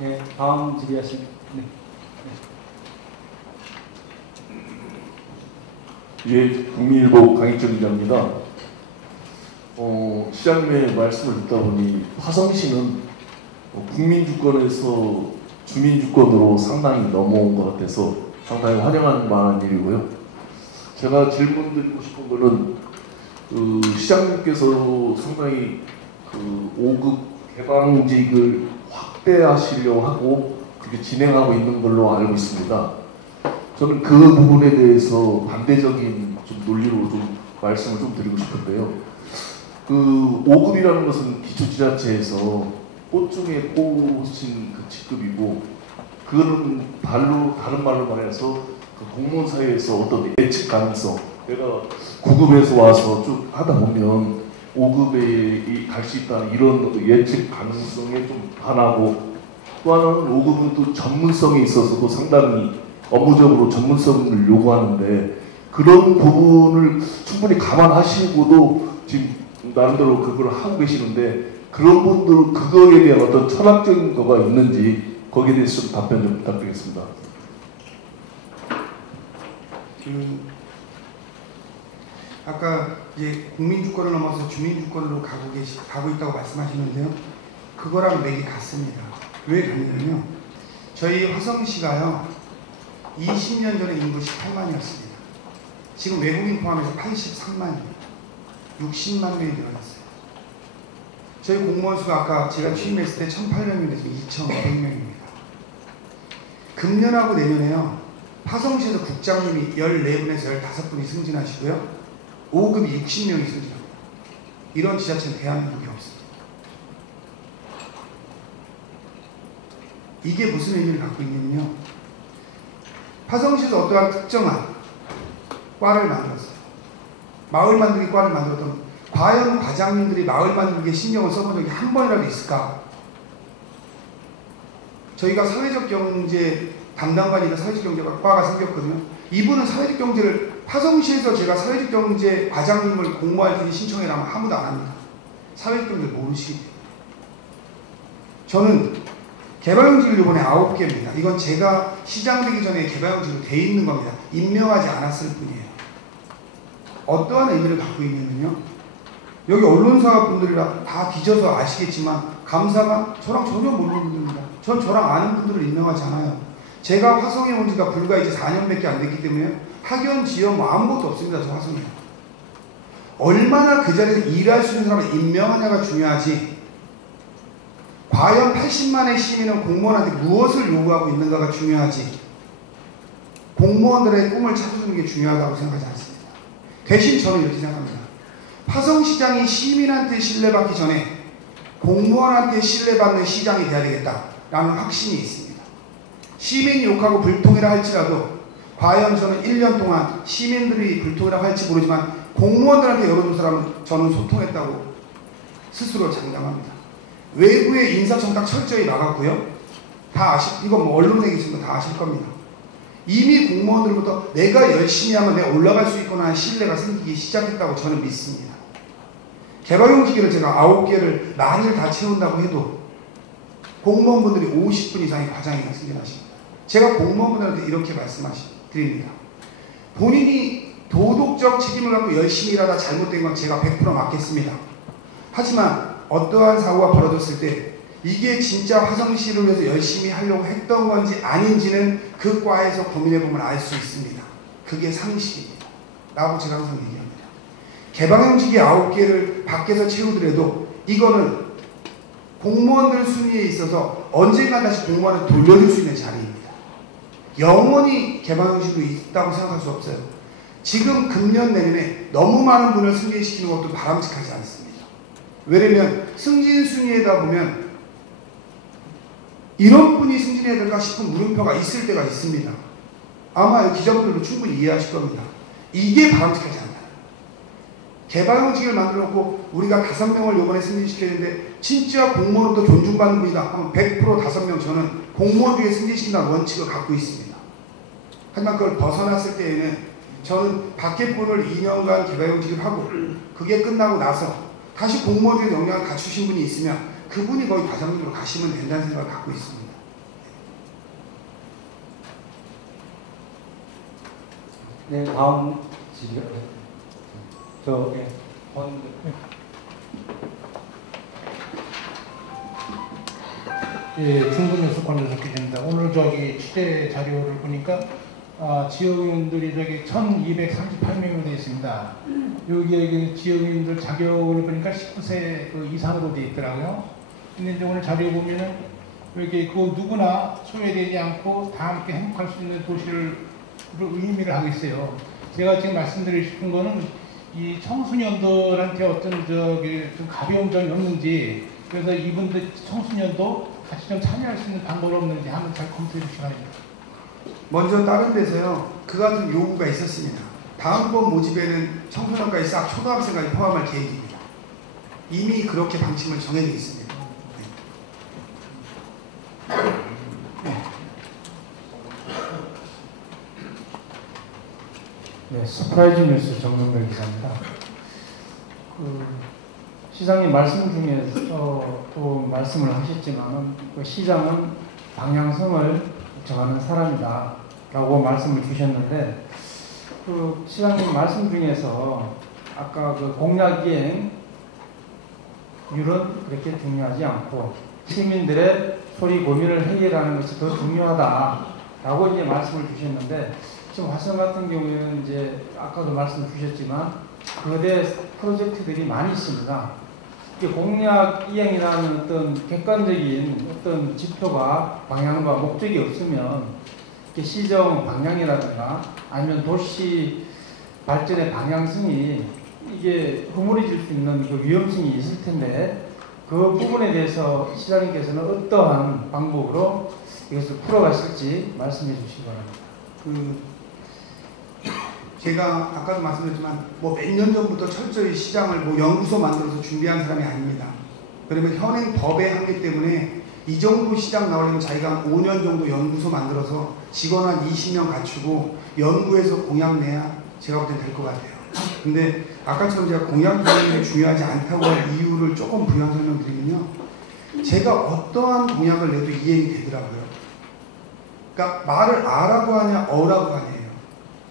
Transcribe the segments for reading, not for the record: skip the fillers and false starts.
네, 다음 질의하신. 네. 예, 국민일보 강익정 기자입니다. 시장님의 말씀을 듣다 보니 화성시는 국민주권에서 주민주권으로 상당히 넘어온 것 같아서 상당히 환영할 만한 일이고요. 제가 질문 드리고 싶은 거는 시장님께서 상당히 5급 개방직을 확대하시려고 하고 그렇게 진행하고 있는 걸로 알고 있습니다. 저는 그 부분에 대해서 반대적인 좀 논리로 좀 말씀을 좀 드리고 싶은데요. 5급이라는 것은 기초지자체에서 꽃 중에 꽃인 그 직급이고, 그거는 다른 말로 말해서 그 공무원 사회에서 어떤 예측 가능성, 내가 9급에서 와서 쭉 하다 보면 5급에 갈 수 있다는 이런 예측 가능성에 좀 반하고, 또 하나는 5급은 또 전문성에 있어서도 상당히 업무적으로 전문성을 요구하는데, 그런 부분을 충분히 감안하시고도 지금 나름대로 그걸 하고 계시는데, 그런 분들 그거에 대한 어떤 철학적인 거가 있는지 거기에 대해서 좀 답변 좀 부탁드리겠습니다. 아까 이제 국민주권을 넘어서 주민주권으로 가고 있다고 말씀하시는데요. 그거랑 맥이 같습니다. 왜 그러냐면요, 저희 화성시가요 20년 전에 인구 18만이었습니다. 지금 외국인 포함해서 83만입니다. 60만 명이 늘어났어요. 저희 공무원 수가 아까 제가 취임했을 때 1,800명인데 지금 2,500명입니다. 금년하고 내년에요, 화성시에서 국장님이 14분에서 15분이 승진하시고요, 5급이 60명이 승진합니다. 이런 지자체는 대한민국에 없습니다. 이게 무슨 의미를 갖고 있냐면요, 화성시에서 어떠한 특정한 과를 만들었어요. 마을 만들기 과를 만들었던, 과연 과장님들이 마을 만들기에 신경을 써본 적이 한 번이라도 있을까? 저희가 사회적 경제 담당관이니까 사회적 경제과가 생겼거든요. 이분은 사회적 경제를, 화성시에서 제가 사회적 경제 과장님을 공모할 테니 신청해라면 아무도 안 합니다. 사회적 경제를 모르시기 때문에. 저는 개발용지를 이번에 9개입니다. 이건 제가 시장 되기 전에 개발용지로 돼 있는 겁니다. 임명하지 않았을 뿐이에요. 어떠한 의미를 갖고 있냐면요, 여기 언론사 분들이라 다 뒤져서 아시겠지만 감사가 저랑 전혀 모르는 분들입니다. 전 저랑 아는 분들을 임명하지 않아요. 제가 화성에 온 지가 불과 이제 4년밖에 안 됐기 때문에 학연, 지연 뭐 아무것도 없습니다. 저 화성에. 얼마나 그 자리에서 일할 수 있는 사람을 임명하냐가 중요하지, 과연 80만의 시민은 공무원한테 무엇을 요구하고 있는가가 중요하지, 공무원들의 꿈을 찾아주는 게 중요하다고 생각하지 않습니다. 대신 저는 이렇게 생각합니다. 화성시장이 시민한테 신뢰받기 전에 공무원한테 신뢰받는 시장이 돼야 되겠다라는 확신이 있습니다. 시민이 욕하고 불통이라 할지라도 과연 저는 1년 동안 시민들이 불통이라고 할지 모르지만 공무원들한테 여론조사라면 저는 소통했다고 스스로 장담합니다. 외부의 인사청탁 철저히 막았고요. 다 이건 뭐 언론에 계신 분 다 아실 겁니다. 이미 공무원들부터 내가 열심히 하면 내가 올라갈 수 있구나 하는 신뢰가 생기기 시작했다고 저는 믿습니다. 개발용지기를 제가 9개를 만일 다 채운다고 해도 공무원분들이 50분 이상의 과장이나 승진하십니다. 제가 공무원분들한테 이렇게 말씀드립니다. 본인이 도덕적 책임을 갖고 열심히 일하다 잘못된 건 제가 100% 맞겠습니다. 하지만 어떠한 사고가 벌어졌을 때 이게 진짜 화성시를 위해서 열심히 하려고 했던 건지 아닌지는 그 과에서 고민해보면 알 수 있습니다. 그게 상식입니다. 라고 제가 항상 얘기합니다. 개방형직이 9개를 밖에서 채우더라도 이거는 공무원들 순위에 있어서 언젠가 다시 공무원을 돌려줄 수 있는 자리입니다. 영원히 개방형식도 있다고 생각할 수 없어요. 지금 금년 내년에 너무 많은 분을 승진시키는 것도 바람직하지 않습니다. 왜냐면 승진 순위에다 보면 이런 분이 승진해야 될까 싶은 물음표가 있을 때가 있습니다. 아마 기자분들도 충분히 이해하실 겁니다. 이게 바람직하지 않다. 개발형직을 만들어 놓고 우리가 5명을 이번에 승진시켜야 되는데 진짜 공무원으로도 존중받는 분이다 하면 100% 5명 저는 공무원 중에 승진시킨다는 원칙을 갖고 있습니다. 하지만 그걸 벗어났을 때에는 저는 밖에 분을 2년간 개발형직을 하고 그게 끝나고 나서 다시 공무원 중에 역량을 갖추신 분이 있으면 그분이 거의 과장님으로 가시면 된다는 생각을 갖고 있습니다. 네, 다음 질의. 예. 예, 중근뉴스 권유석 기자입니다. 오늘 취재 자료를 보니까 지역위원들이 1238명으로 되어 있습니다. 여기에 지역위원들 자격을 보니까 19세 이상으로 되어 있더라고요. 근데 이제 오늘 자료 보면은 여기 누구나 소외되지 않고 다 함께 행복할 수 있는 도시를 의미를 하고 있어요. 제가 지금 말씀드리고 싶은 거는 이 청소년들한테 어떤 좀 가벼운 점이 없는지, 그래서 이분들 청소년도 같이 좀 참여할 수 있는 방법이 없는지 한번 잘 검토해 주시기 바랍니다. 먼저 다른 데서요, 그 같은 요구가 있었습니다. 다음번 모집에는 청소년까지 싹 초등학생까지 포함할 계획입니다. 이미 그렇게 방침을 정해져 있습니다. 네, 스프라이즈 뉴스 정명별 기자입니다. 시장님 말씀 중에서 또 말씀을 하셨지만 시장은 방향성을 정하는 사람이다 라고 말씀을 주셨는데, 시장님 말씀 중에서 아까 공약 이행률은 그렇게 중요하지 않고 시민들의 소리 고민을 해결하는 것이 더 중요하다라고 이제 말씀을 주셨는데, 지금 화성 같은 경우에는 이제 아까도 말씀 주셨지만 거대 프로젝트들이 많이 있습니다. 공약 이행이라는 어떤 객관적인 어떤 지표가 방향과 목적이 없으면 시정 방향이라든가 아니면 도시 발전의 방향성이 이게 허물어질 수 있는 위험성이 있을 텐데, 그 부분에 대해서 시장님께서는 어떠한 방법으로 이것을 풀어가실지 말씀해 주시기 바랍니다. 제가 아까도 말씀드렸지만 몇 년 전부터 철저히 시장을 연구소 만들어서 준비한 사람이 아닙니다. 그러면 현행 법의 한계 때문에 이 정도 시장 나오려면 자기가 한 5년 정도 연구소 만들어서 직원 한 20명 갖추고 연구해서 공약 내야 제가 볼 땐 될 것 같아요. 근데 아까처럼 제가 공약 이행이 중요하지 않다고 할 이유를 조금 부연 설명드리면요, 제가 어떠한 공약을 내도 이행이 되더라고요. 그러니까 말을 아라고 하냐 어라고 하냐예요.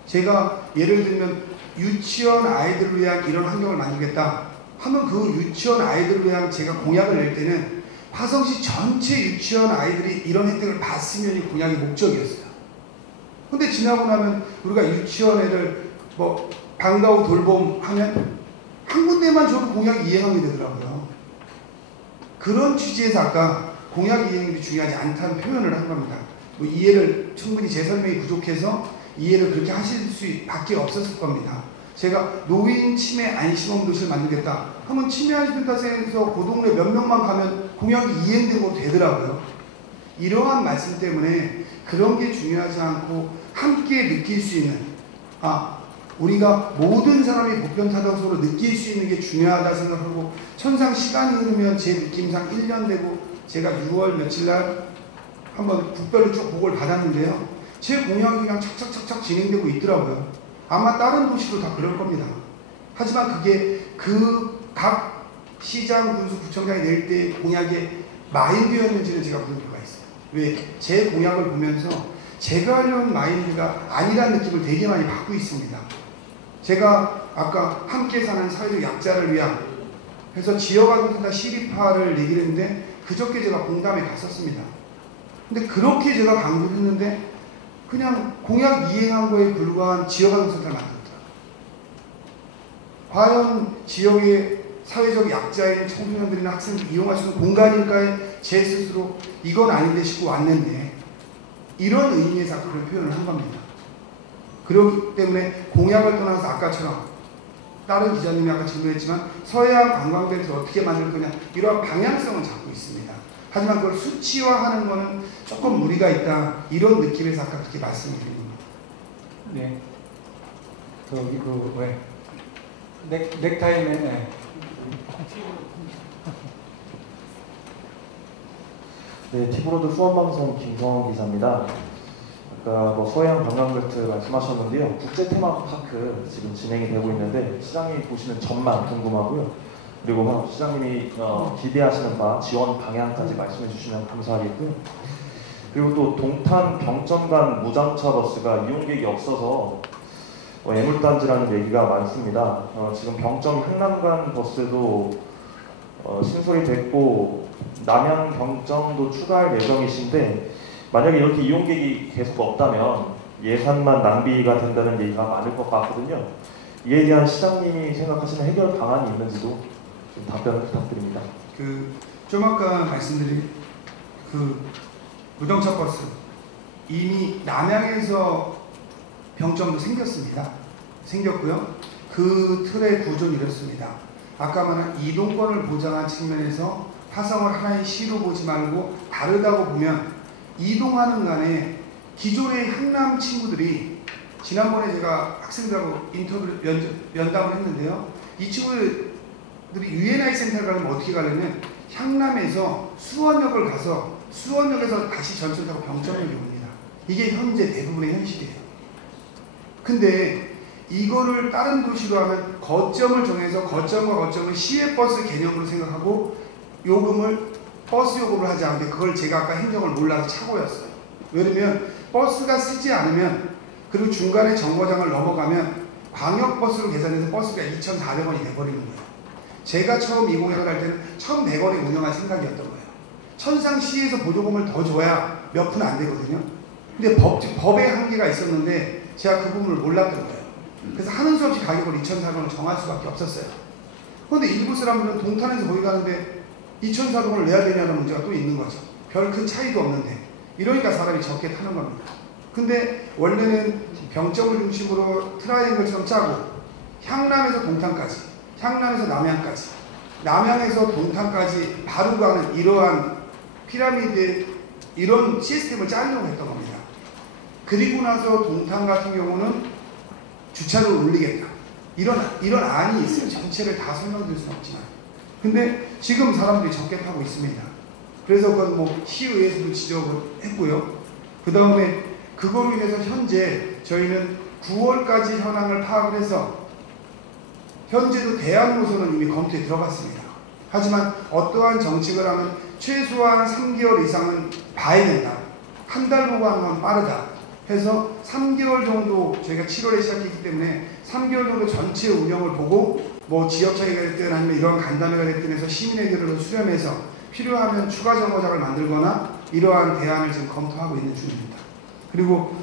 제가 예를 들면 유치원 아이들을 위한 이런 환경을 만들겠다 하면 그 유치원 아이들을 위한 제가 공약을 낼 때는 화성시 전체 유치원 아이들이 이런 혜택을 받으면이 공약의 목적이었어요. 근데 지나고 나면 우리가 유치원 애들 방과 후 돌봄 하면 한 군데만 줘도 공약 이행하게 되더라고요. 그런 취지에서 아까 공약 이행이 중요하지 않다는 표현을 한 겁니다. 이해를 충분히 제 설명이 부족해서 이해를 그렇게 하실 수밖에 없었을 겁니다. 제가 노인 치매 안심원도시를 만들겠다 하면 치매 안심센터에서 그 동네 몇 명만 가면 공약이 이행되고 되더라고요. 이러한 말씀 때문에 그런 게 중요하지 않고 함께 느낄 수 있는, 우리가 모든 사람이 보편타당성으로 느낄 수 있는 게 중요하다 생각하고, 천상 시간이 흐르면 제 느낌상 1년 되고 제가 6월 며칠 날 한번 국별로 쭉 보고를 받았는데요, 제 공약이 그냥 착착착착 진행되고 있더라고요. 아마 다른 도시도 다 그럴 겁니다. 하지만 그게 각 시장, 군수, 구청장이 낼 때 공약의 마인드였는지는 제가 볼 필요가 있어요. 왜? 제 공약을 보면서 제가 하려는 마인드가 아니라는 느낌을 되게 많이 받고 있습니다. 제가 아까 함께 사는 사회적 약자를 위한 그래서 지역아동센터 시립화를 얘기를 했는데 그저께 제가 공감에 갔었습니다. 근데 그렇게 제가 강조를 했는데 그냥 공약 이행한 거에 불과한 지역아동센터를 만들었더라고요. 과연 지역의 사회적 약자인 청소년들이나 학생들이 이용할 수 있는 공간일까에 제 스스로 이건 아닌데 싶고 왔는데, 이런 의미에서 그런 표현을 한 겁니다. 그렇기 때문에 공약을 떠나서 아까처럼 다른 기자님이 아까 질문했지만 서해안 관광벨트를 어떻게 만들 거냐, 이러한 방향성은 잡고 있습니다. 하지만 그걸 수치화하는 거는 조금 무리가 있다, 이런 느낌에서 아까 그렇게 말씀을 드린 겁니다. 네. 넥타이는 네, 티브로드 수원방송 김성원 기자입니다. 아까 서해안 관광벨트 말씀하셨는데요. 국제 테마파크 지금 진행이 되고 있는데 시장님이 보시는 전망 궁금하고요. 그리고 시장님이 기대하시는 바 지원 방향까지 말씀해 주시면 감사하겠고요. 그리고 또 동탄 병점 간 무장차 버스가 이용객이 없어서 애물단지라는 얘기가 많습니다. 지금 병점 한남간 버스도 신설이 됐고 남양 병점도 추가할 예정이신데 만약에 이렇게 이용객이 계속 없다면 예산만 낭비가 된다는 얘기가 많을 것 같거든요. 이에 대한 시장님이 생각하시는 해결 방안이 있는지도 좀 답변을 부탁드립니다. 좀 아까 말씀드린 무정차 버스 이미 남양에서 병점도 생겼고요. 그 틀의 구조는 이렇습니다. 아까 말한 이동권을 보장한 측면에서 화성을 하나의 시로 보지 말고 다르다고 보면 이동하는 간에 기존의 한남 친구들이 지난번에 제가 학생들하고 면담을 했는데요. 이 친구들이 UNI 센터를 가려면 어떻게 가려면 향남에서 수원역을 가서 수원역에서 다시 전철 타고 병점역에 옵니다. 이게 현재 대부분의 현실이에요. 근데 이거를 다른 도시로 하면 거점을 정해서 거점과 거점을 시외버스 개념으로 생각하고 버스 요금을 하지 않는데 그걸 제가 아까 행정을 몰라서 착오였어요. 왜냐면 버스가 쓰지 않으면 그리고 중간에 정거장을 넘어가면 광역버스로 계산해서 버스가 2,400원이 돼버리는 거예요. 제가 처음 20회를 할 때는 1,100원에 운영할 생각이었던 거예요. 천상시에서 보조금을 더 줘야 몇 푼 안 되거든요. 근데 법의 한계가 있었는데 제가 그 부분을 몰랐던 거예요. 그래서 하는 수 없이 가격을 2,400원을 정할 수밖에 없었어요. 그런데 일부 사람들은 동탄에서 거기 가는데 2,400원을 내야 되냐는 문제가 또 있는 거죠. 별 큰 차이도 없는데. 이러니까 사람이 적게 타는 겁니다. 근데 원래는 병점을 중심으로 트라이앵글처럼 짜고 향남에서 동탄까지, 향남에서 남양까지, 남양에서 동탄까지 바로 가는 이러한 피라미드 이런 시스템을 짜려고 했던 겁니다. 그리고 나서 동탄 같은 경우는 주차를 올리겠다. 이런 안이 있어요. 전체를 다 설명드릴 수는 없지만. 근데 지금 사람들이 적게 타고 있습니다. 그래서 그건 뭐 시의회에서도 지적을 했고요. 그 다음에 그거로 인해서 현재 저희는 9월까지 현황을 파악을 해서 현재도 대안 노선은 이미 검토에 들어갔습니다. 하지만 어떠한 정책을 하면 최소한 3개월 이상은 봐야 된다. 한 달 보고 하는 건 빠르다. 해서 3개월 정도 저희가 7월에 시작했기 때문에 3개월 정도 전체 운영을 보고 뭐 지역차이가 됐든 아니면 이런 간담회가 됐든 해서 시민의견을 수렴해서 필요하면 추가 정거장을 만들거나 이러한 대안을 지금 검토하고 있는 중입니다. 그리고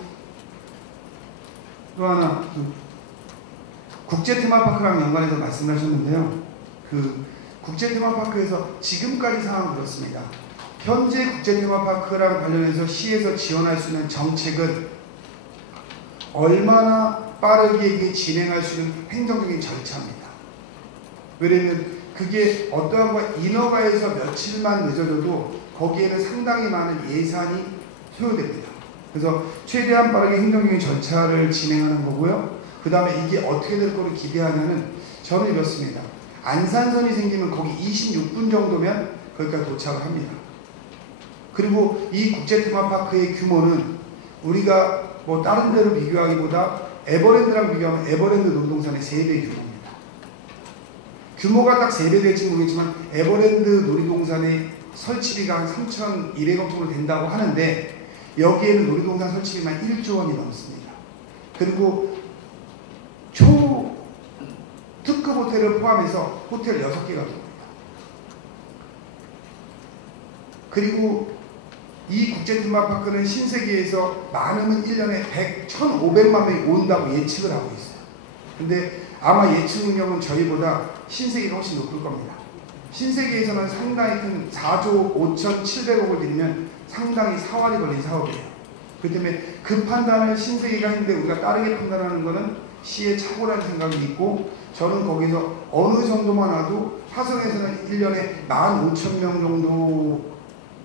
또 하나 국제 테마파크랑 연관해서 말씀하셨는데요. 국제 테마파크에서 지금까지 상황은 그렇습니다. 현재 국제 테마파크랑 관련해서 시에서 지원할 수 있는 정책은 얼마나 빠르게 진행할 수 있는 행정적인 절차입니다. 왜냐하면 그게 어떠한 인허가에서 며칠만 늦어져도 거기에는 상당히 많은 예산이 소요됩니다. 그래서 최대한 빠르게 행정적인 절차를 진행하는 거고요. 그 다음에 이게 어떻게 될 거를 기대하냐면 저는 이렇습니다. 안산선이 생기면 거기 26분 정도면 거기까지 도착을 합니다. 그리고 이 국제 테마파크의 규모는 우리가 뭐 다른 데로 비교하기보다 에버랜드랑 비교하면 에버랜드 놀이동산의 3배 규모입니다. 규모가 딱 3배 될지 모르겠지만 에버랜드 놀이동산의 설치비가 한 3,200억 정도 된다고 하는데 여기에는 놀이동산 설치비만 1조 원이 넘습니다. 그리고 특급 호텔을 포함해서 호텔 6개가 들어옵니다. 그리고 이 국제 테마파크는 신세계에서 많으면 1년에 1,500만 명이 온다고 예측을 하고 있어요. 근데 아마 예측 능력은 저희보다 신세계가 훨씬 높을 겁니다. 신세계에서는 상당히 큰 4조 5,700억을 들이면 상당히 사활이 걸린 사업이에요. 그렇기 때문에 그 판단을 신세계가 했는데 우리가 빠르게 판단하는 것은 시의 착오라는 생각이 있고 저는 거기서 어느 정도만 와도 화성에서는 1년에 15,000명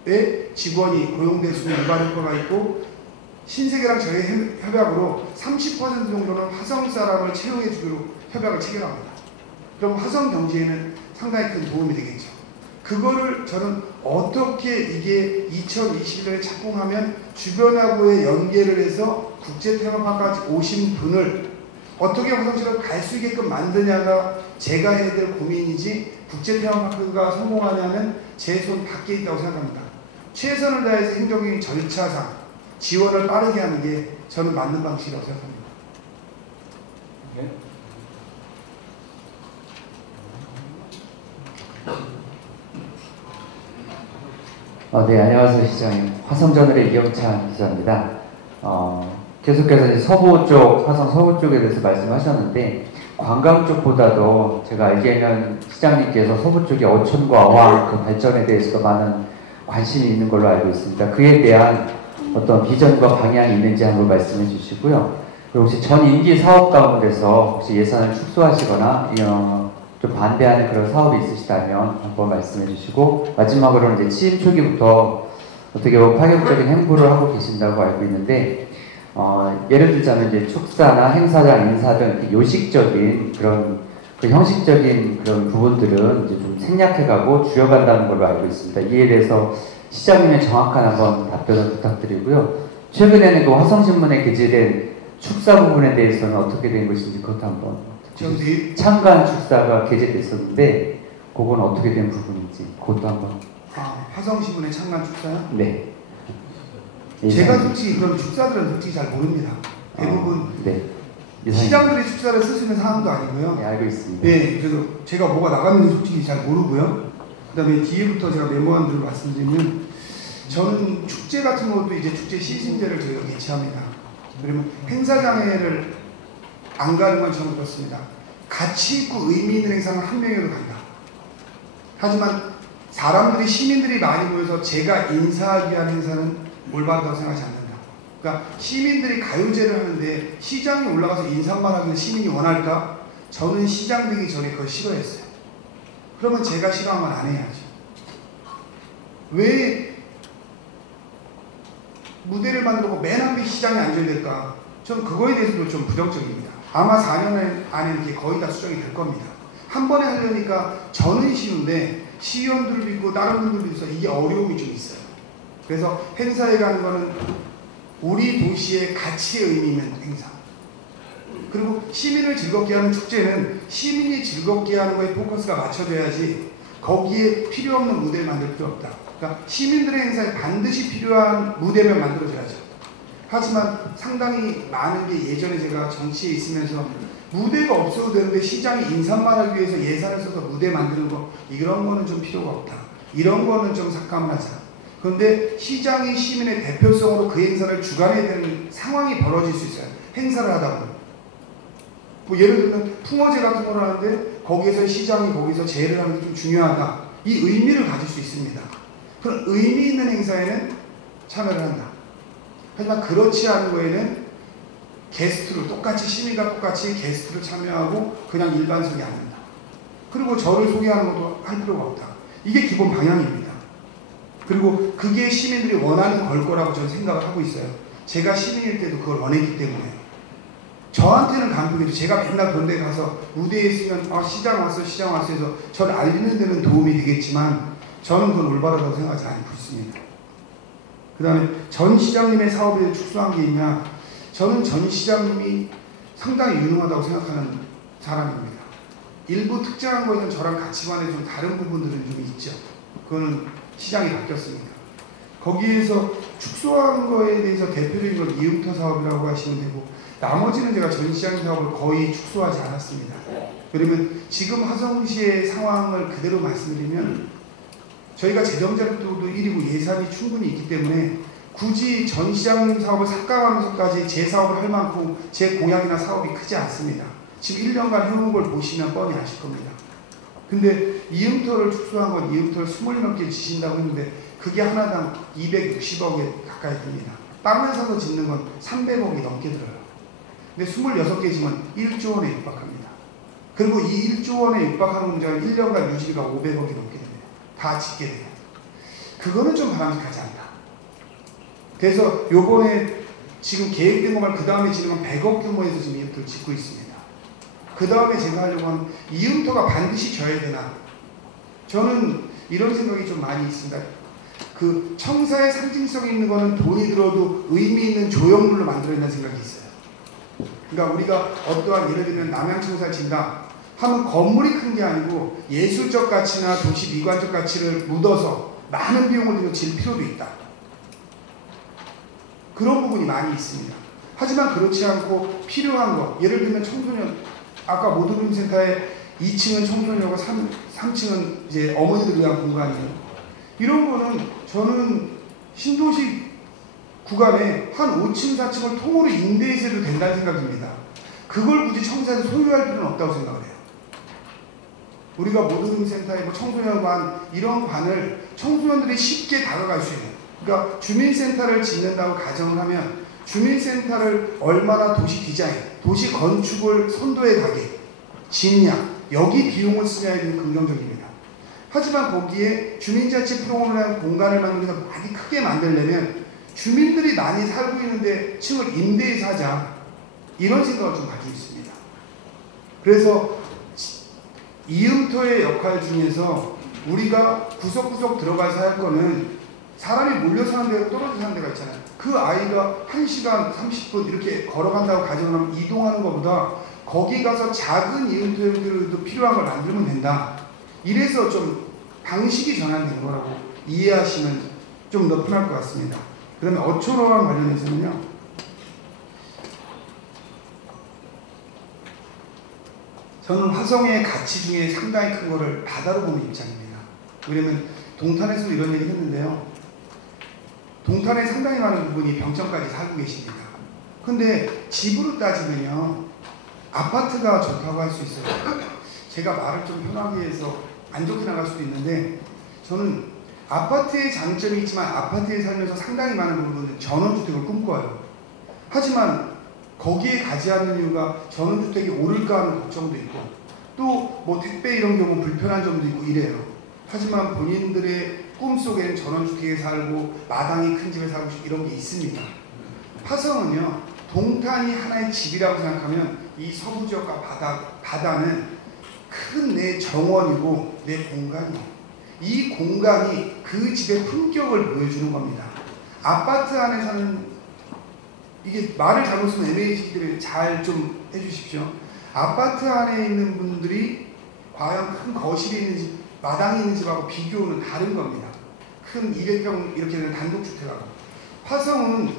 정도의 직원이 고용될 수 있는 일반 효과가 있고 신세계랑 저희 협약으로 30% 정도는 화성 사람을 채용해 주기로 협약을 체결합니다. 그럼 화성 경제에는 상당히 큰 도움이 되겠죠. 그거를 저는 어떻게 이게 2021년에 착공하면 주변하고의 연계를 해서 국제 테마파크까지 오신 분을 어떻게 화성시를 갈 수 있게끔 만드냐가 제가 해야 될 고민이지 국제 테마파크가 성공하냐는 제 손 밖에 있다고 생각합니다. 최선을 다해서 행정적인 절차상 지원을 빠르게 하는 게 저는 맞는 방식이라고 생각합니다. 네. 네, 안녕하세요, 시장님. 화성저널의 이영찬 기자입니다. 계속해서 이제 서부 쪽, 화성 서부 쪽에 대해서 말씀하셨는데, 관광 쪽보다도 제가 알기에는 시장님께서 서부 쪽의 어촌과 어항 그 발전에 대해서도 많은 관심이 있는 걸로 알고 있습니다. 그에 대한 어떤 비전과 방향이 있는지 한번 말씀해 주시고요. 그리고 혹시 전 임기 사업 가운데서 혹시 예산을 축소하시거나 좀 반대하는 그런 사업이 있으시다면 한번 말씀해 주시고, 마지막으로는 이제 취임 초기부터 어떻게 보면 파격적인 행보를 하고 계신다고 알고 있는데, 예를 들자면 이제 축사나 행사장 인사 등 요식적인 그런 그 형식적인 그런 부분들은 이제 좀 생략해가고 줄여간다는 걸로 알고 있습니다. 이에 대해서 시장님의 정확한 한번 답변을 부탁드리고요. 최근에는 그 화성신문에 게재된 축사 부분에 대해서는 어떻게 된 것인지 그것도 한번. 창간 축사가 게재됐었는데 그건 어떻게 된 부분인지 그것도 한번. 화성신문의 창간 축사요? 네. 제가 솔직히 그런 축사들은 솔직히 잘 모릅니다. 대부분 네. 시장들이 축사를 쓰시는 상황도 아니고요. 네, 알고 있습니다. 네, 그래서 제가 뭐가 나갔는지 솔직히 잘 모르고요. 그 다음에 뒤에부터 제가 메모한 대로 말씀드리면, 저는 축제 같은 것도 이제 축제 시즌제를 저희가 개최합니다. 그러면 행사장에를 안 가는 건 저는 그렇습니다. 가치 있고 의미 있는 행사는 한 명이라도 간다. 하지만 사람들이, 시민들이 많이 모여서 제가 인사하기 위한 행사는 올바르다고 생각하지 않는다. 그러니까 시민들이 가요제를 하는데 시장에 올라가서 인사만 하기를 시민이 원할까? 저는 시장 되기 전에 그걸 싫어했어요. 그러면 제가 싫어한 건 안 해야죠. 왜 무대를 만들고 맨 앞에 시장에 앉아야 될까? 저는 그거에 대해서도 좀 부정적입니다. 아마 4년 안에 이렇게 거의 다 수정이 될 겁니다. 한 번에 하려니까 저는 쉬운데 시의원들도 있고 다른 분들도 있어서 이게 어려움이 좀 있어요. 그래서 행사에 가는 거는 우리 도시의 가치의 의미 있는 행사. 그리고 시민을 즐겁게 하는 축제는 시민이 즐겁게 하는 거에 포커스가 맞춰져야지 거기에 필요 없는 무대를 만들 필요 없다. 그러니까 시민들의 행사에 반드시 필요한 무대면 만들어져야죠. 하지만 상당히 많은 게, 예전에 제가 정치에 있으면서 무대가 없어도 되는데 시장이 인사만 하기 위해서 예산을 써서 무대 만드는 거, 이런 거는 좀 필요가 없다. 이런 거는 좀 삭감을 하자. 그런데 시장이 시민의 대표성으로 그 행사를 주관해야 되는 상황이 벌어질 수 있어요. 행사를 하다 보면. 뭐 예를 들면 풍어제 같은 걸 하는데 거기에서 시장이 거기서 제를 하는 게 좀 중요하다. 이 의미를 가질 수 있습니다. 그런 의미 있는 행사에는 참여를 한다. 하지만 그렇지 않은 거에는 게스트로, 똑같이 시민과 똑같이 게스트로 참여하고 그냥 일반석이 아닙니다. 그리고 저를 소개하는 것도 할 필요가 없다. 이게 기본 방향입니다. 그리고 그게 시민들이 원하는 걸 거라고 저는 생각을 하고 있어요. 제가 시민일 때도 그걸 원했기 때문에. 저한테는 감동이죠. 제가 맨날 그런 데 가서 무대에 있으면 시장 왔어 해서 저를 알리는 데는 도움이 되겠지만 저는 그건 올바르다고 생각하지 않고 있습니다. 그 다음에 전 시장님의 사업에 축소한 게 있냐? 저는 전 시장님이 상당히 유능하다고 생각하는 사람입니다. 일부 특정한 거에는 저랑 가치관에 좀 다른 부분들은 좀 있죠. 그거는 시장이 바뀌었습니다. 거기에서 축소한 거에 대해서 대표적인 건 이음터 사업이라고 하시면 되고, 나머지는 제가 전 시장 사업을 거의 축소하지 않았습니다. 그러면 지금 화성시의 상황을 그대로 말씀드리면, 저희가 재정자료도 1위고 예산이 충분히 있기 때문에 굳이 전 시장님 사업을 삭감하면서까지 제 사업을 할 만큼 제 공약이나 사업이 크지 않습니다. 지금 1년간 해온 걸 보시면 뻔히 아실 겁니다. 근데 이음터를 축소한 건 이음터를 20개 넘게 지신다고 했는데 그게 하나당 260억에 가까이 듭니다. 땅을 사서 짓는 건 300억이 넘게 들어요. 근데 26개 지면 1조 원에 육박합니다. 그리고 이 1조 원에 육박하는 문제는 1년간 유지비가 500억이 넘게 됩니다. 다 짓게 돼요. 그거는 좀 바람직하지 않다. 그래서 요번에 지금 계획된 것만 그 다음에 짓는 건 100억 규모에서 지금 이음터를 짓고 있습니다. 그 다음에 제가 하려고 하면 이음터가 반드시 져야 되나? 저는 이런 생각이 좀 많이 있습니다. 그 청사의 상징성 있는 거는 돈이 들어도 의미 있는 조형물로 만들어야 된다는 생각이 있어요. 그러니까 우리가 어떠한, 예를 들면 남양청사를 진다 하면 건물이 큰 게 아니고 예술적 가치나 도시 미관적 가치를 묻어서 많은 비용을 들여 질 필요도 있다. 그런 부분이 많이 있습니다. 하지만 그렇지 않고 필요한 거, 예를 들면 청소년, 아까 모두림센터에 2층은 청소년하고 3층은 이제 어머니들을 위한 공간이에요. 이런 거는 저는 신도시 구간에 한 5층, 4층을 통으로 임대해서 해도 된다는 생각입니다. 그걸 굳이 청사에서 소유할 필요는 없다고 생각을 해요. 우리가 모두림센터에 뭐 청소년관 이런 관을 청소년들이 쉽게 다가갈 수 있는, 그러니까 주민센터를 짓는다고 가정을 하면 주민센터를 얼마나 도시 디자인, 도시 건축을 선도해 가게, 짓냐, 여기 비용을 쓰냐에 대한 긍정적입니다. 하지만 거기에 주민자치 프로그램이라는 공간을 만들어서 많이 크게 만들려면 주민들이 많이 살고 있는데 층을 임대해서 하자, 이런 생각을 좀 가지고 있습니다. 그래서 이음터의 역할 중에서 우리가 구석구석 들어가서 할 거는 사람이 몰려 사는 데가 떨어져 사는 데가 있잖아요. 그 아이가 1시간 30분 이렇게 걸어간다고 가정하면 이동하는 것보다 거기 가서 작은 이음터들도 필요한 걸 만들면 된다. 이래서 좀 방식이 전환된 거라고 이해하시면 좀 더 편할 것 같습니다. 그러면 어초로랑 관련해서는요. 저는 화성의 가치 중에 상당히 큰 거를 바다로 보는 입장입니다. 왜냐면 동탄에서도 이런 얘기 했는데요. 동탄에 상당히 많은 부분이 병천까지 살고 계십니다. 근데 집으로 따지면요, 아파트가 좋다고 할 수 있어요. 제가 말을 좀 편하게 해서 안 좋게 나갈 수도 있는데, 저는 아파트의 장점이 있지만 아파트에 살면서 상당히 많은 부분은 전원주택을 꿈꿔요. 하지만 거기에 가지 않는 이유가 전원주택이 오를까 하는 걱정도 있고, 또 뭐 택배 이런 경우 불편한 점도 있고 이래요. 하지만 본인들의 꿈속에는 전원주택에 살고 마당이 큰 집에 살고 싶고 이런 게 있습니다. 화성은요, 동탄이 하나의 집이라고 생각하면 이 서부지역과 바다는 큰 내 정원이고 내 공간이에요. 이 공간이 그 집의 품격을 보여주는 겁니다. 아파트 안에 사는, 이게 말을 잘못 쓰면 애매해지기 때문에 잘 좀 해주십시오. 아파트 안에 있는 분들이 과연 큰 거실이 있는 집, 마당이 있는 집하고 비교는 다른 겁니다. 큰 200평 이렇게 되는 단독주택하고. 화성은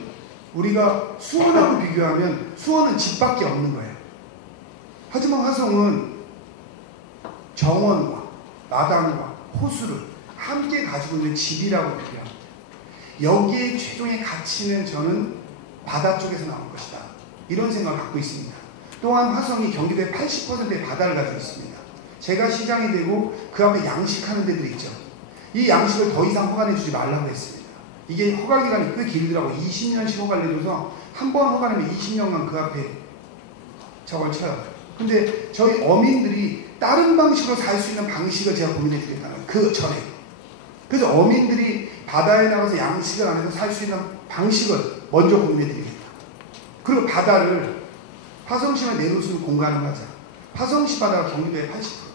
우리가 수원하고 비교하면 수원은 집밖에 없는 거예요. 하지만 화성은 정원과 마당과 호수를 함께 가지고 있는 집이라고 비교합니다. 여기에 최종의 가치는 저는 바다 쪽에서 나올 것이다, 이런 생각을 갖고 있습니다. 또한 화성이 경기도의 80%의 바다를 가지고 있습니다. 제가 시장이 되고 그 앞에 양식하는 데들이 있죠. 이 양식을 더 이상 허가내주지 말라고 했습니다. 이게 허가기간이 꽤 길더라고요. 20년씩 허가를 내줘서 한 번 허가내면 20년간 그 앞에 저걸 쳐요. 근데 저희 어민들이 다른 방식으로 살 수 있는 방식을 제가 고민해 주겠다는 거예요. 그 전에. 그래서 어민들이 바다에 나가서 양식을 안 해서 살 수 있는 방식을 먼저 고민해 드리겠다. 그리고 바다를 화성시만 내놓을 수 있는 공간을 하자. 화성시 바다가 경기도의 80%다.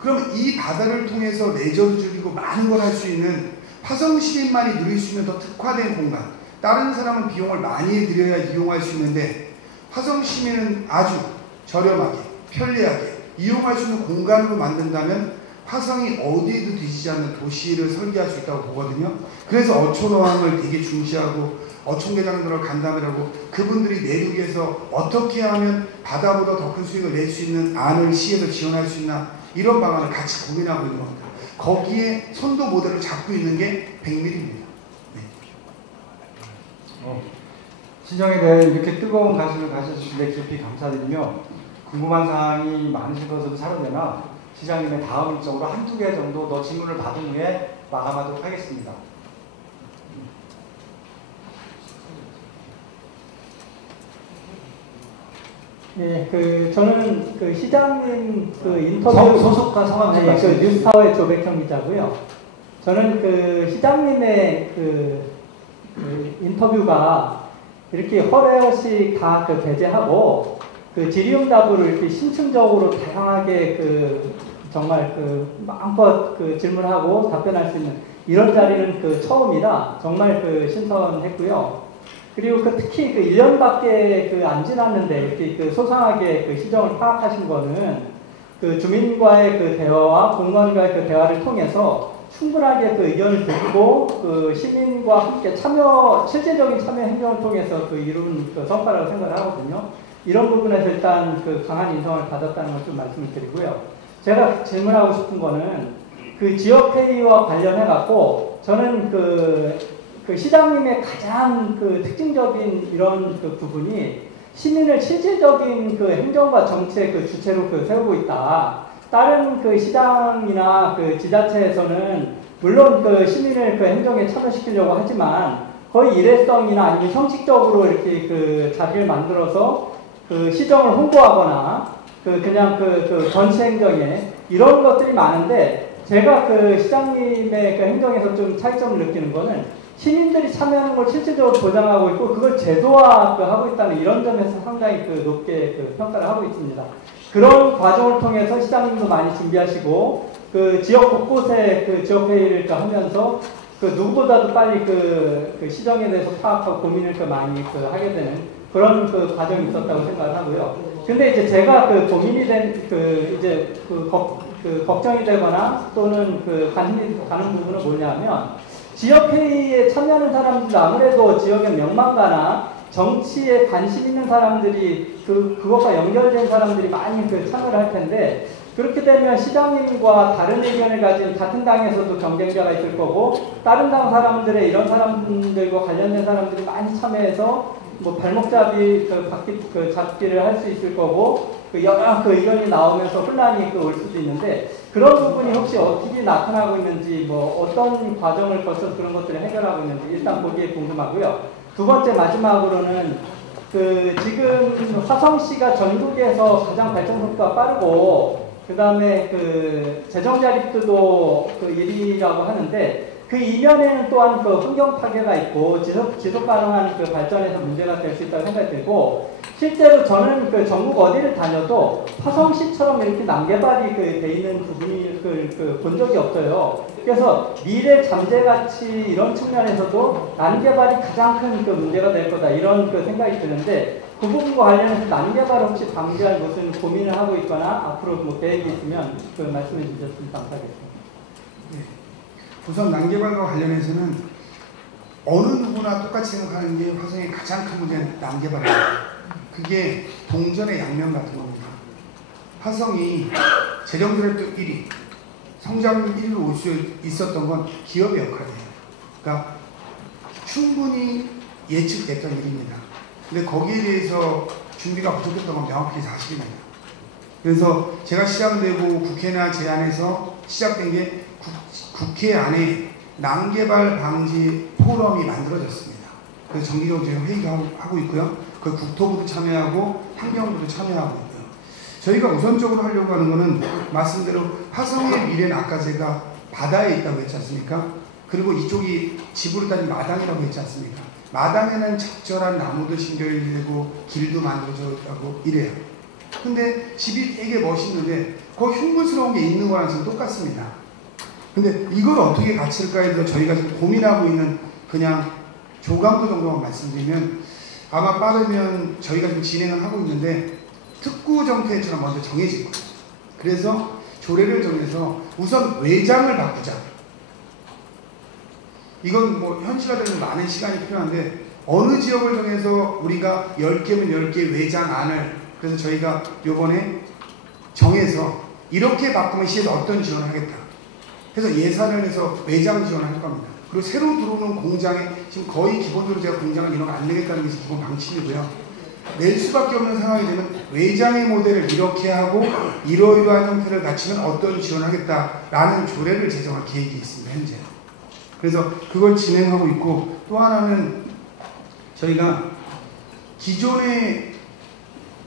그러면 이 바다를 통해서 레저도 즐기고 많은 걸 할 수 있는 화성시민만이 누릴 수 있는 더 특화된 공간, 다른 사람은 비용을 많이 들여야 이용할 수 있는데 화성시민은 아주 저렴하게 편리하게 이용할 수 있는 공간으로 만든다면 화성이 어디에도 뒤지지 않는 도시를 설계할 수 있다고 보거든요. 그래서 어촌어항을 되게 중시하고 어촌계장들을 간담회라고 그분들이 내기 위해서 어떻게 하면 바다보다 더 큰 수익을 낼 수 있는 안을 시에서 지원할 수 있나, 이런 방안을 같이 고민하고 있는 겁니다. 거기에 선도 모델을 잡고 있는 게 100mm입니다. 네. 시장에 대해 이렇게 뜨거운 관심을 가져주신 데 깊이 감사드리며, 궁금한 사항이 많으실 것으로 사료되나 시장님의 다음 일정으로 한두 개 정도 더 질문을 받은 후에 마감하도록 하겠습니다. 네, 저는 시장님 인터뷰 소속과 성함 좀 말씀해 주세요. 뉴스타워의 조백형 기자고요. 저는 시장님의 인터뷰가 이렇게 허례허식 다 배제하고 질의응답으로 이렇게 심층적으로 다양하게 정말 마음껏 질문하고 답변할 수 있는 이런 자리는 처음이라 정말 신선했고요. 그리고 특히 1년밖에 안 지났는데 이렇게 소상하게 시정을 파악하신 거는 주민과의 대화와 공무원과의 대화를 통해서 충분하게 그 의견을 듣고 그 시민과 함께 실제적인 참여 행정을 통해서 그 이룬 그 성과라고 생각을 하거든요. 이런 부분에서 일단 그 강한 인정을 받았다는 걸 좀 말씀을 드리고요. 제가 질문하고 싶은 거는 그 지역회의와 관련해갖고 저는 그 시장님의 가장 그 특징적인 이런 그 부분이 시민을 실질적인 그 행정과 정치의 그 주체로 그 세우고 있다. 다른 그 시장이나 그 지자체에서는 물론 그 시민을 그 행정에 참여시키려고 하지만 거의 일회성이나 아니면 형식적으로 이렇게 그 자리를 만들어서 그 시정을 홍보하거나 그냥 그 전시 행정에 이런 것들이 많은데 제가 그 시장님의 그 행정에서 좀 차이점을 느끼는 거는 시민들이 참여하는 걸 실질적으로 보장하고 있고 그걸 제도화하고 있다는 이런 점에서 상당히 그 높게 그 평가를 하고 있습니다. 그런 과정을 통해서 시장님도 많이 준비하시고 그 지역 곳곳에 그 지역회의를 하면서 그 누구보다도 빨리 그 시정에 대해서 파악하고 고민을 많이 하게 되는 그런 그 과정이 있었다고 생각을 하고요. 근데 이제 제가 그 고민이 된 걱정이 되거나 또는 그 관심이 가는 부분은 뭐냐면 지역회의에 참여하는 사람들도 아무래도 지역의 명망가나 정치에 관심 있는 사람들이 그것과 연결된 사람들이 많이 참여를 할 텐데 그렇게 되면 시장님과 다른 의견을 가진 같은 당에서도 경쟁자가 있을 거고 다른 당 사람들의 이런 사람들과 관련된 사람들이 많이 참여해서 뭐 발목잡이 잡기를 할 수 있을 거고 여러 의견이 나오면서 혼란이 올 수도 있는데 그런 부분이 혹시 어떻게 나타나고 있는지 뭐 어떤 과정을 거쳐서 그런 것들을 해결하고 있는지 일단 보기에 궁금하고요. 두 번째 마지막으로는 지금 화성시가 전국에서 가장 발전 속도가 빠르고 그 다음에 재정 자립도도 1위라고 하는데 그 이면에는 또한 환경 파괴가 있고 지속 가능한 발전에서 문제가 될 수 있다고 생각이 들고 실제로 저는 전국 어디를 다녀도 화성시처럼 이렇게 난개발이 돼 있는 부분이 본 적이 없어요. 그래서 미래 잠재 가치 이런 측면에서도 난개발이 가장 큰 문제가 될 거다 이런 생각이 드는데 그 부분과 관련해서 난개발 혹시 방지할 무슨 고민을 하고 있거나 앞으로 뭐 계획이 있으면 말씀해 주셨으면 감사하겠습니다. 네. 우선 난개발과 관련해서는 어느 누구나 똑같이 생각하는 게 화성의 가장 큰 문제는 난개발입니다. 그게 동전의 양면 같은 겁니다. 화성이 재정 자립도 1위, 성장률 1위로 올 수 있었던 건 기업의 역할이에요. 그러니까 충분히 예측됐던 일입니다. 근데 거기에 대해서 준비가 부족했던 건 명확히 사실입니다. 그래서 제가 시작되고 국회나 제안해서 시작된 게 국회 안에 난개발 방지 포럼이 만들어졌습니다. 그래서 정기적으로 회의가 하고 있고요. 그 국토부도 참여하고 환경부도 참여하고 있고요. 저희가 우선적으로 하려고 하는 거는 말씀대로 화성의 미래는 아까 제가 바다에 있다고 했지 않습니까? 그리고 이쪽이 집으로 따진 마당이라고 했지 않습니까? 마당에는 적절한 나무도 심겨지고 길도 만들어졌다고 이래요. 근데 집이 되게 멋있는데 거기 흉물스러운 게 있는 거랑 지금 똑같습니다. 근데 이걸 어떻게 갖출까에 대해서 저희가 지금 고민하고 있는 그냥 조감도 정도만 말씀드리면 아마 빠르면 저희가 지금 진행을 하고 있는데 특구 정책처럼 먼저 정해질 거예요. 그래서 조례를 정해서 우선 외장을 바꾸자. 이건 뭐 현실화되는 많은 시간이 필요한데 어느 지역을 정해서 우리가 10개면 10개 외장안을 그래서 저희가 요번에 정해서 이렇게 바꾸면 시에서 어떤 지원을 하겠다. 그래서 예산을 해서 외장 지원을 할 겁니다. 그리고 새로 들어오는 공장에 지금 거의 기본적으로 제가 공장을 이런 거 안 내겠다는 게 기본 방침이고요. 낼 수밖에 없는 상황이 되면 외장의 모델을 이렇게 하고 이러이러한 형태를 갖추면 어떤 지원을 하겠다라는 조례를 제정할 계획이 있습니다. 현재. 그래서 그걸 진행하고 있고 또 하나는 저희가 기존에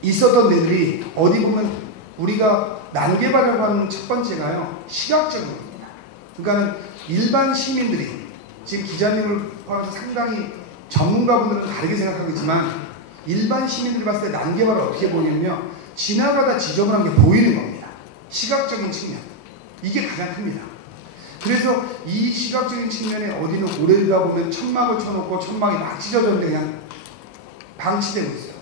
있었던 데들이 어디 보면 우리가 난개발이라고 하는 첫 번째가요. 시각적인 겁니다. 그러니까 일반 시민들이 지금 기자님을 포함해서 상당히 전문가분들은 다르게 생각하겠지만 일반 시민들이 봤을 때 난개발을 어떻게 보냐면요. 지나가다 지저분한 게 보이는 겁니다. 시각적인 측면. 이게 가장 큽니다. 그래서 이 시각적인 측면에 어디는 오래되다 보면 천막을 쳐놓고 천막이 막 찢어졌는데 그냥 방치되고 있어요.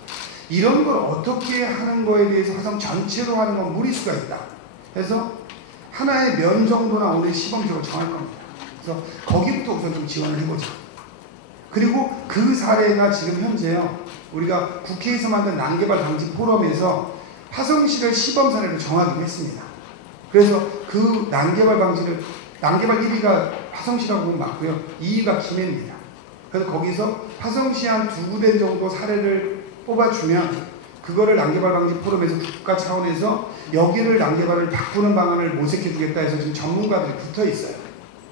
이런 걸 어떻게 하는 거에 대해서 화성 전체로 하는 건 무리수가 있다. 그래서 하나의 면 정도나 오늘 시범적으로 정할 겁니다. 그래서 거기부터 우선 좀 지원을 해보자. 그리고 그 사례가 지금 현재요. 우리가 국회에서 만든 난개발 방지 포럼에서 화성시를 시범 사례로 정하기로 했습니다. 그래서 그 난개발 방지를 난개발 1위가 화성시라고 보면 맞고요. 2위가 김해입니다. 그래서 거기서 화성시 한 2군데 정도 사례를 뽑아주면 그거를 난개발 방지 포럼에서 국가 차원에서 여기를 난개발을 바꾸는 방안을 모색해 주겠다 해서 지금 전문가들이 붙어 있어요.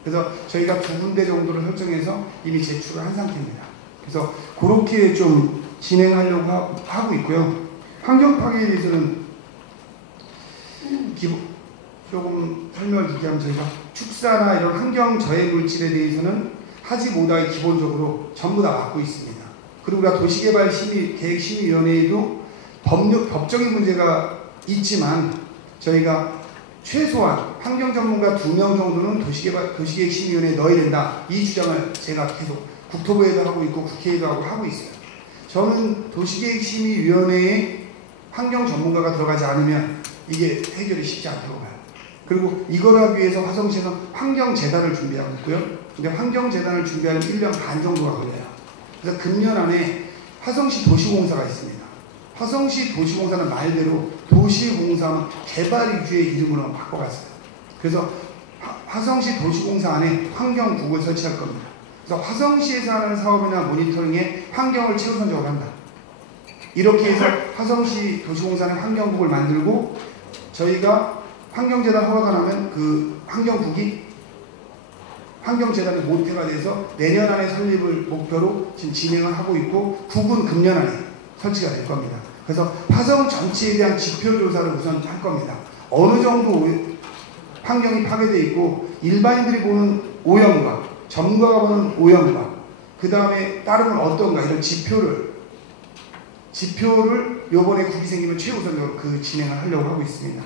그래서 저희가 2군데 정도를 설정해서 이미 제출을 한 상태입니다. 그래서 그렇게 좀 진행하려고 하고 있고요. 환경 파괴에 대해서는 조금 설명을 드리자면 저희가 축사나 이런 환경 저해 물질에 대해서는 하지 못하게 기본적으로 전부 다 막고 있습니다. 그리고 우리가 도시개발 계획심의위원회에도 법적인 문제가 있지만 저희가 최소한 환경 전문가 2명 정도는 도시계획심의위원회에 넣어야 된다. 이 주장을 제가 계속 국토부에도 하고 있고 국회에도 하고 있어요. 저는 도시계획심의위원회에 환경 전문가가 들어가지 않으면 이게 해결이 쉽지 않다고 봐요. 그리고 이걸 하기 위해서 화성시는 환경재단을 준비하고 있고요. 근데 환경재단을 준비하면 1년 반 정도가 걸려요. 그래서 금년 안에 화성시 도시공사가 있습니다. 화성시 도시공사는 말대로 도시공사는 개발 위주의 이름으로 바꿔갔어요. 그래서 화성시 도시공사 안에 환경국을 설치할 겁니다. 그래서 화성시에서 하는 사업이나 모니터링에 환경을 최우선적으로 한다. 이렇게 해서 화성시 도시공사는 환경국을 만들고 저희가 환경재단 허가가 나면 그 환경국이 환경재단의 모태가 돼서 내년 안에 설립을 목표로 지금 진행을 하고 있고 국은 금년 안에 설치가 될 겁니다. 그래서 화성 전체에 대한 지표조사를 우선 할 겁니다. 어느 정도 환경이 파괴되어 있고 일반인들이 보는 오염과 전문가가 보는 오염과 그 다음에 다른 건 어떤가 이런 지표를 요번에 국이 생기면 최우선적으로 그 진행을 하려고 하고 있습니다.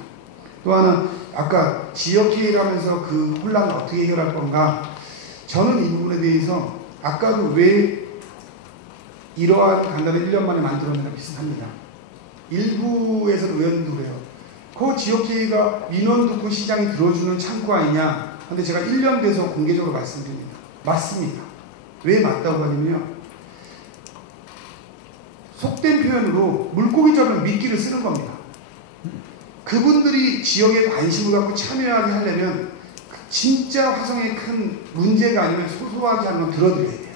또 하나는 아까 지역회의를 하면서 그 혼란을 어떻게 해결할 건가 저는 이 부분에 대해서 아까도 왜 이러한 간단히 1년 만에 만들어내는 비슷합니다. 일부에서는 의원도 그래요. 그 지역회의가 민원 듣고 시장이 들어주는 창구 아니냐. 근데 제가 1년 돼서 공개적으로 말씀드립니다. 맞습니다. 왜 맞다고 하냐면요. 속된 표현으로 물고기처럼 미끼를 쓰는 겁니다. 그분들이 지역에 관심을 갖고 참여하게 하려면 진짜 화성에 큰 문제가 아니면 소소하게 하는 건 들어드려야 돼요.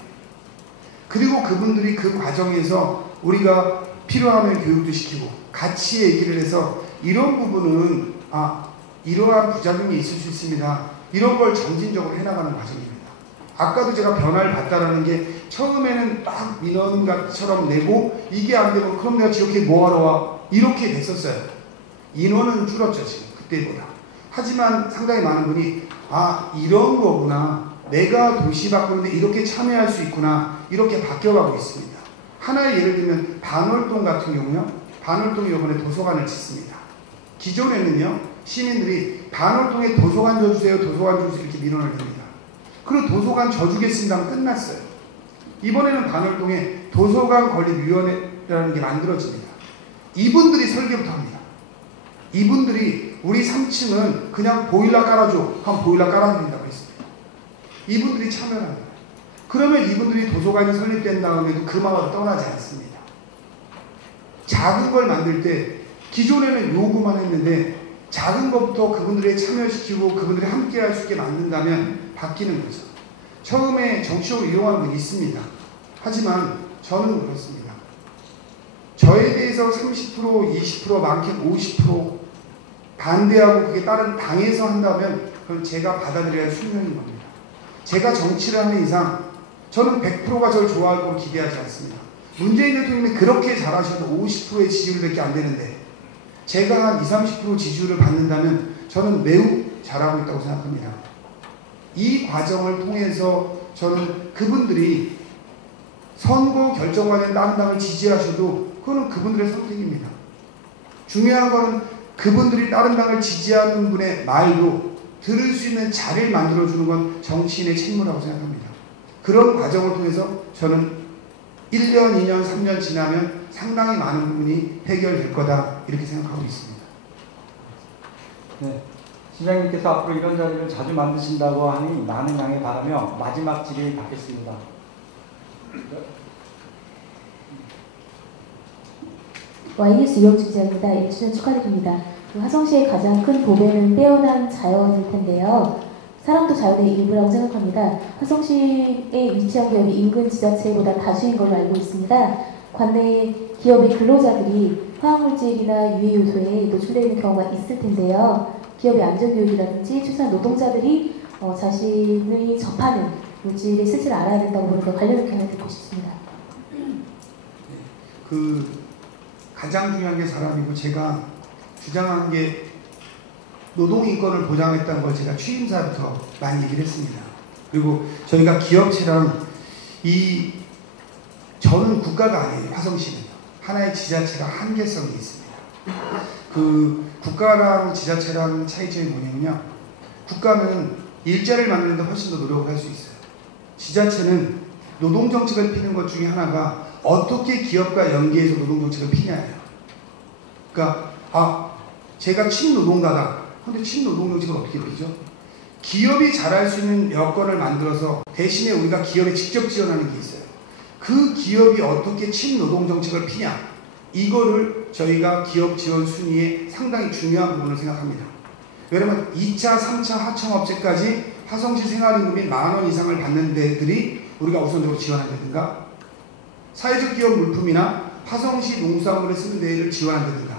그리고 그분들이 그 과정에서 우리가 필요하면 교육도 시키고 같이 얘기를 해서 이런 부분은 이러한 부작용이 있을 수 있습니다. 이런 걸 점진적으로 해나가는 과정입니다. 아까도 제가 변화를 봤다라는 게 처음에는 딱 민원처럼 내고 이게 안 되면 그럼 내가 지역에 뭐하러 와? 이렇게 됐었어요. 인원은 줄었죠 지금 그때보다. 하지만 상당히 많은 분이 이런 거구나. 내가 도시 바꾸는데 이렇게 참여할 수 있구나. 이렇게 바뀌어가고 있습니다. 하나의 예를 들면 반월동 같은 경우요. 반월동이 이번에 도서관을 짓습니다. 기존에는요. 시민들이 반월동에 도서관 줘주세요. 도서관 줘주세요. 이렇게 민원을 냅니다. 그리고 도서관 져주겠습니다 하면 끝났어요. 이번에는 반월동에 도서관 건립위원회라는 게 만들어집니다. 이분들이 설계부터 합니다. 이분들이 우리 3층은 그냥 보일러 깔아줘. 하면 보일러 깔아드린다고 했습니다. 이분들이 참여를 합니다. 그러면 이분들이 도서관이 설립된 다음에도 그 마을을 떠나지 않습니다. 작은 걸 만들 때 기존에는 요구만 했는데 작은 것부터 그분들이 참여시키고 그분들이 함께 할 수 있게 만든다면 바뀌는 거죠. 처음에 정치적으로 이용하는 건 있습니다. 하지만 저는 그렇습니다. 저에 대해서 30%, 20%, 많게는 50% 반대하고 그게 다른 당에서 한다면 그건 제가 받아들여야 할 숙명인 겁니다. 제가 정치를 하는 이상 저는 100%가 저를 좋아할 거로 기대하지 않습니다. 문재인 대통령이 그렇게 잘하셔도 50%의 지지율밖에 안 되는데 제가 한 20, 30% 지지율을 받는다면 저는 매우 잘하고 있다고 생각합니다. 이 과정을 통해서 저는 그분들이 선거 결정관에 다른 당을 지지하셔도 그거는 그분들의 선택입니다. 중요한 건 그분들이 다른 당을 지지하는 분의 말도 들을 수 있는 자리를 만들어주는 건 정치인의 책무라고 생각합니다. 그런 과정을 통해서 저는 1년, 2년, 3년 지나면 상당히 많은 부분이 해결될 거다 이렇게 생각하고 있습니다. 네, 시장님께서 앞으로 이런 자리를 자주 만드신다고 하니 많은 양해 바라며 마지막 질의 받겠습니다. YBS 유영주 기자입니다. 1주년 축하드립니다. 화성시의 가장 큰 보배는 빼어난 자연일 텐데요. 사람도 자연의 일부라고 생각합니다. 화성시에 위치한 기업이 인근 지자체보다 다수인 걸로 알고 있습니다. 관내 기업의 근로자들이 화학물질이나 유해 요소에 노출되는 경우가 있을 텐데요. 기업의 안전교육이라든지 출산 노동자들이 자신이 접하는 물질의 실체를 알아야 된다고 보니까 관련 의견을 듣고 싶습니다. 가장 중요한 게 사람이고, 제가 주장한 게 노동인권을 보장했다는 걸 제가 취임사부터 많이 얘기를 했습니다. 그리고 저희가 기업체랑 저는 국가가 아니에요. 화성시는 하나의 지자체가 한계성이 있습니다. 국가랑 지자체랑 차이점이 뭐냐면요, 국가는 일자리를 만드는 데 훨씬 더 노력을 할 수 있어요. 지자체는 노동정책을 피는 것 중에 하나가 어떻게 기업과 연계해서 노동정책을 피냐예요. 그러니까 제가 친노동가다. 근데 친노동정책을 어떻게 피죠? 기업이 잘할 수 있는 여건을 만들어서 대신에 우리가 기업에 직접 지원하는 게 있어요. 그 기업이 어떻게 친노동정책을 피냐, 이거를 저희가 기업 지원 순위에 상당히 중요한 부분을 생각합니다. 왜냐하면 2차, 3차 하청업체까지 화성시 생활임금이 10,000원 이상을 받는 데들이 우리가 우선적으로 지원한다든가, 사회적 기업 물품이나 화성시 농수산물을 쓰는 데를 지원한다든가,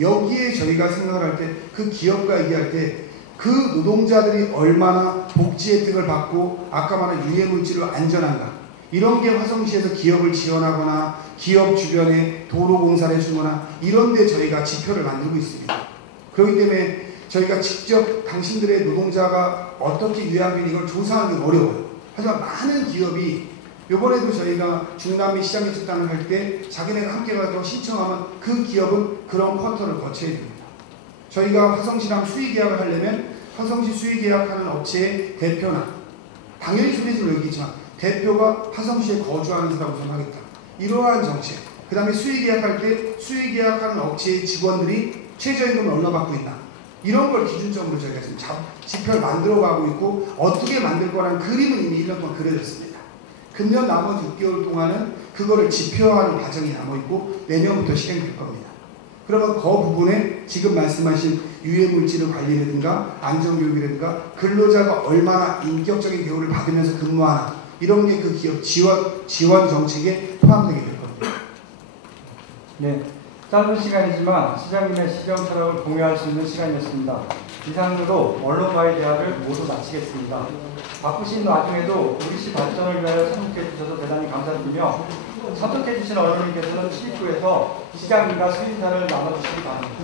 여기에 저희가 생각을 할 때 그 기업과 얘기할 때 그 노동자들이 얼마나 복지 혜택을 받고 아까 말한 유해물질로 안전한가, 이런 게 화성시에서 기업을 지원하거나 기업 주변에 도로 공사를 해주거나 이런 데 저희가 지표를 만들고 있습니다. 그렇기 때문에 저희가 직접 당신들의 노동자가 어떻게 유해하는지 이걸 조사하기 어려워요. 하지만 많은 기업이, 이번에도 저희가 중남미 시장개척단을 할 때 자기네가 함께 가서 신청하면 그 기업은 그런 쿼터를 거쳐야 됩니다. 저희가 화성시랑 수의계약을 하려면 화성시 수의계약하는 업체의 대표나, 당연히 소비자를 얘기했지만 대표가 화성시에 거주하는 사람을 우선하겠다, 이러한 정책, 그 다음에 수의계약할 때 수의계약하는 업체의 직원들이 최저임금을 얼마 받고 있나, 이런 걸 기준점으로 저희가 지금 지표를 만들어가고 있고, 어떻게 만들 거라는 그림은 이미 1년 동안 그려졌습니다. 금년 나머지 6개월 동안은 그거를 지표화하는 과정이 남아있고 내년부터 실행될 겁니다. 그러면 그 부분에 지금 말씀하신 유해물질을 관리라든가 안전교육이라든가 근로자가 얼마나 인격적인 대우를 받으면서 근무하나, 이런 게 그 기업 지원 정책에 포함되게 될 겁니다. 네, 짧은 시간이지만 시장님의 시정 철학을 공유할 수 있는 시간이었습니다. 이상으로 언론과의 대화를 모두 마치겠습니다. 바쁘신 와중에도 우리 시 발전을 위하여 참석해 주셔서 대단히 감사드리며, 참석해 주신 언론님께서는 출입구에서 시장님과 수인사를 나눠주시기 바랍니다.